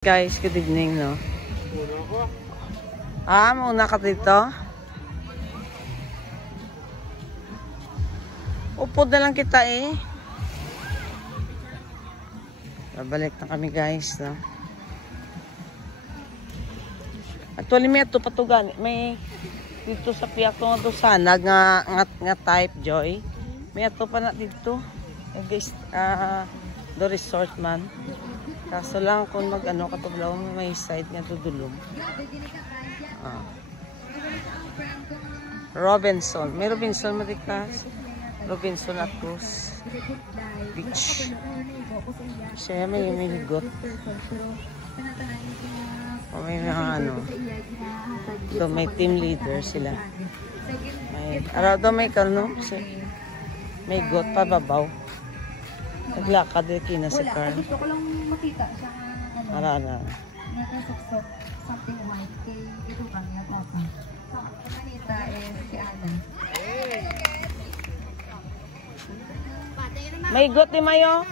Guys, good evening, no? Mauna ka dito? Upo na lang kita eh. Babalik na kami guys, no? Actually, may ito patugan. May dito sa piyak ko nga sana nga type Joy. May ito pa na dito. Guys, the resort man. Kaso lang kung mag-ano katublaw, may side nga dudulong. Robinson. May Robinson matikas. Robinson at Cruz Beach. Siya may higot. May mga ano. So, may team leader sila. May, araw may kalno. May got pa babaw. Naglakad din kina si Carl. Gusto ko lang makita siya Ara. nakasuksok something white kay ito kang natapa. So, kanita si Ana. May got ni Mayo.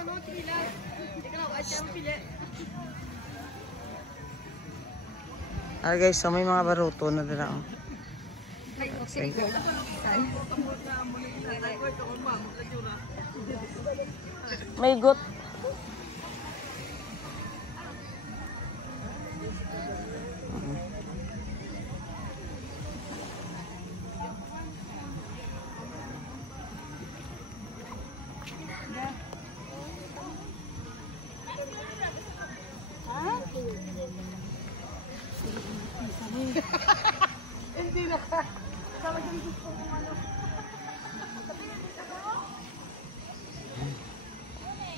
Guys, so may mga baruto na dira. Okay. May got. Hindi na ka. Sama din gusto ko ano.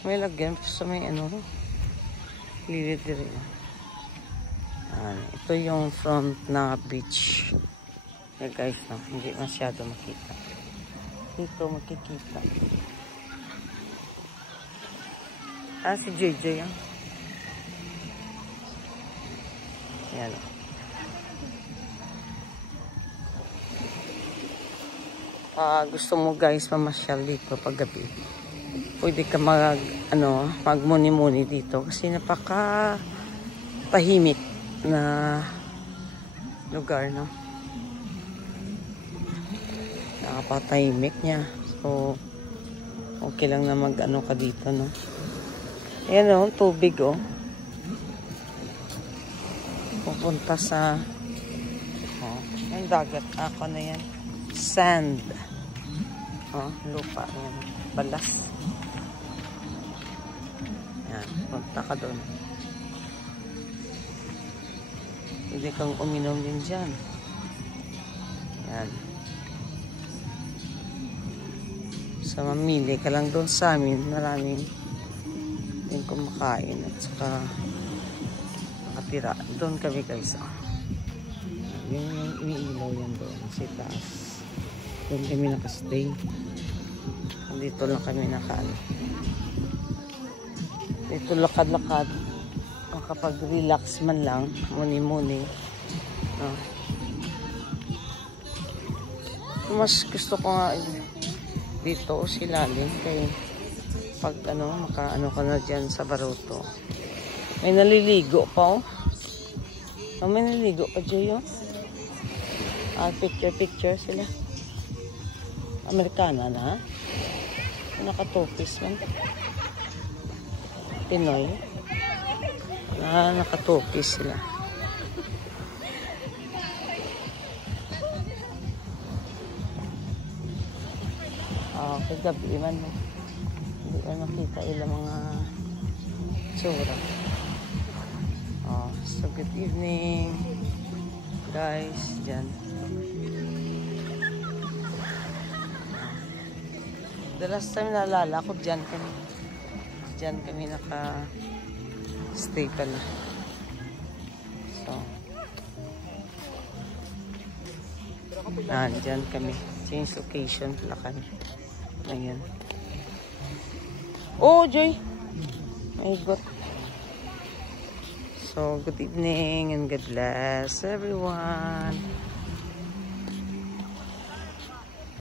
May lagyan sa may ano. Lilit din. Ito yung front na beach. Guys, no, hindi masyado makita. Dito makikita. Si JJ yan. Yan. Gusto mo guys mamasyal dito pag gabi. Pwede ka magmuni-muni dito kasi napaka tahimik na lugar, no? Nakapatahimik niya. So, okay lang na mag-ano ka dito, no? Ayan, no? Tubig, oh. Pupunta sa yung dagat. Ako na yan. Sand. Lupa. Yan. Balas. Yan. Punta ka doon. Pwede kang uminom din dyan. Yan. So, mamili ka lang doon sa amin. Maraming din kumakain at saka nakatira. Doon kami guys. Yung iniilaw yan doon. Sa taas. Doon kami nakastay. Dito lang kami nakaano. Dito lakad-lakad. Makapag-relax man lang. Muni-muni. Mas gusto ko nga dito silalim. Kaya pag makaano ka na dyan sa baruto. May naliligo pa oh. May naliligo pa dyan yun. Picture sila. Amerikana na. Nakatopis man. Pinoy. Nakatopis sila. Kagabi man. Hindi ko nakita ilang mga tsura. So good evening guys. Dyan. The last time naalala ko, dyan kami naka-stay pala. So, dyan kami. Change location pala kami. Ayan. Oh, Joy! My God. So, good evening and God bless everyone.